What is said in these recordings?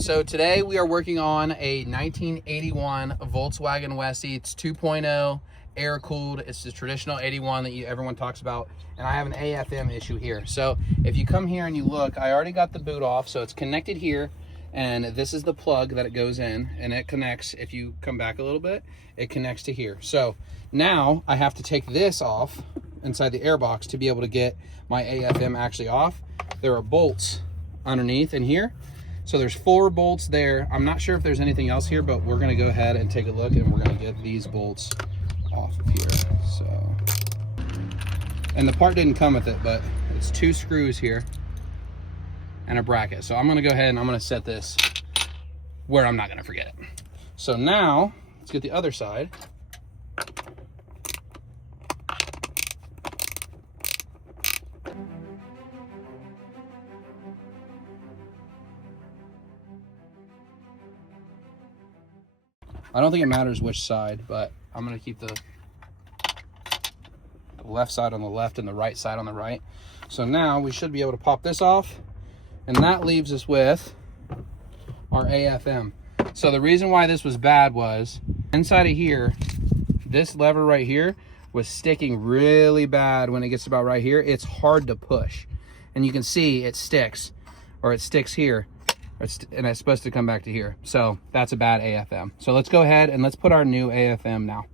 So today we are working on a 1981 Volkswagen Westy. It's 2.0, air-cooled. It's the traditional 81 that everyone talks about. And I have an AFM issue here. So if you come here and you look, I already got the boot off. So it's connected here. And this is the plug that it goes in. And it connects, if you come back a little bit, it connects to here. So now I have to take this off inside the airbox to be able to get my AFM actually off. There are bolts underneath in here. So there's 4 bolts there. I'm not sure if there's anything else here, but we're gonna go ahead and take a look and we're gonna get these bolts off of here. So, and the part didn't come with it, but it's 2 screws here and a bracket. So I'm gonna go ahead and I'm gonna set this where I'm not gonna forget it. So now, let's get the other side. I don't think it matters which side, but I'm gonna keep the left side on the left and the right side on the right. So now we should be able to pop this off, and that leaves us with our AFM. So the reason why this was bad was inside of here, this lever right here was sticking really bad. When it gets about right here, it's hard to push. And you can see it sticks, or it sticks here. And it's supposed to come back to here. So that's a bad AFM. So let's go ahead and let's put our new AFM now.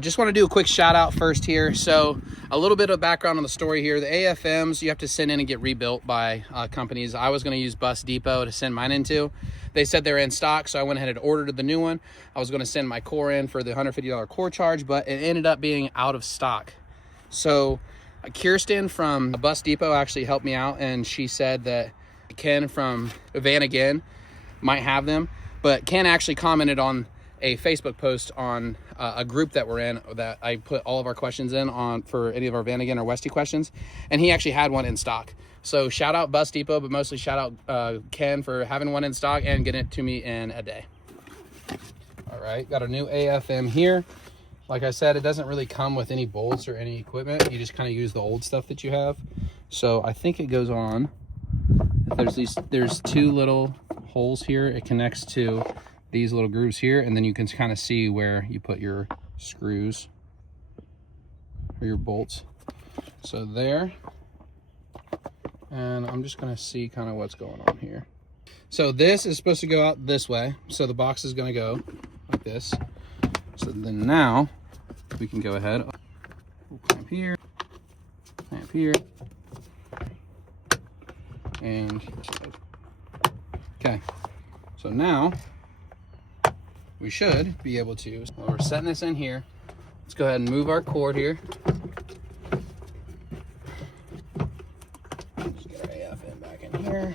Just want to do a quick shout out first here. So a little bit of background on the story here. The AFMs you have to send in and get rebuilt by companies. I was going to use Bus Depot to send mine into. They said they're in stock, so I went ahead and ordered the new one. I was going to send my core in for the $150 core charge, but it ended up being out of stock. So Kirsten from Bus Depot actually helped me out, and she said that Ken from Van Again might have them, but Ken actually commented on a Facebook post on a group that we're in that I put all of our questions in on for any of our Van Again or Westy questions, and he actually had one in stock. So shout out Bus Depot, but mostly shout out Ken for having one in stock and getting it to me in a day. All right, got a new AFM here. Like I said, it doesn't really come with any bolts or any equipment. You just kind of use the old stuff that you have. So I think it goes on. There's 2 little holes here. It connects to these little grooves here, and then you can kind of see where you put your screws or your bolts. So there, and I'm just gonna see kind of what's going on here. So this is supposed to go out this way, so the box is gonna go like this. So then now we can go ahead, we'll clamp here, and okay, so now we should be able to, well, we're setting this in here. Let's go ahead and move our cord here. Let's get our AFM back in here.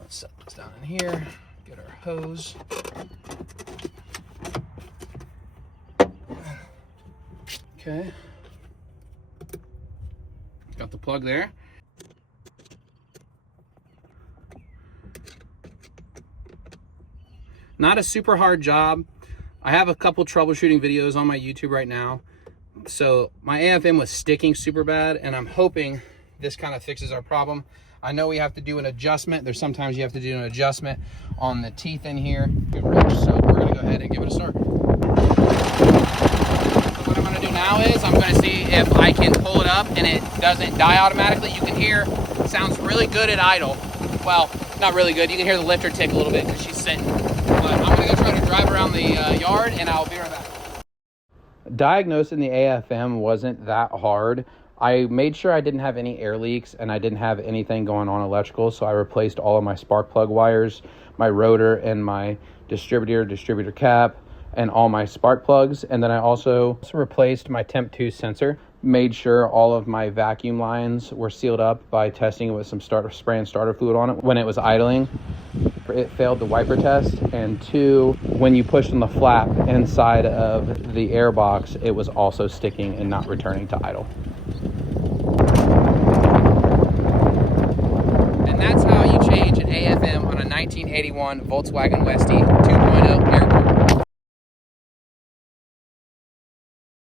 Let's set this down in here, get our hose. Okay, got the plug there. Not a super hard job. I have a couple troubleshooting videos on my YouTube right now. So my AFM was sticking super bad, and I'm hoping this kind of fixes our problem. I know we have to do an adjustment. There's sometimes you have to do an adjustment on the teeth in here. So we're gonna go ahead and give it a start. So what I'm gonna do now is I'm gonna see if I can pull it up and it doesn't die automatically. You can hear, it sounds really good at idle. Well, not really good. You can hear the lifter tick a little bit because she's sitting. But I'm gonna go try to drive around the yard, and I'll be right back. Diagnosing the AFM wasn't that hard. I made sure I didn't have any air leaks and I didn't have anything going on electrical, so I replaced all of my spark plug wires, my rotor, and my distributor cap, and all my spark plugs. And then I also replaced my temp 2 sensor, made sure all of my vacuum lines were sealed up by testing it with some spraying starter fluid on it when it was idling. It failed the wiper test, and 2, when you pushed on the flap inside of the air box, it was also sticking and not returning to idle. And that's how you change an AFM on a 1981 Volkswagen Westy 2.0 air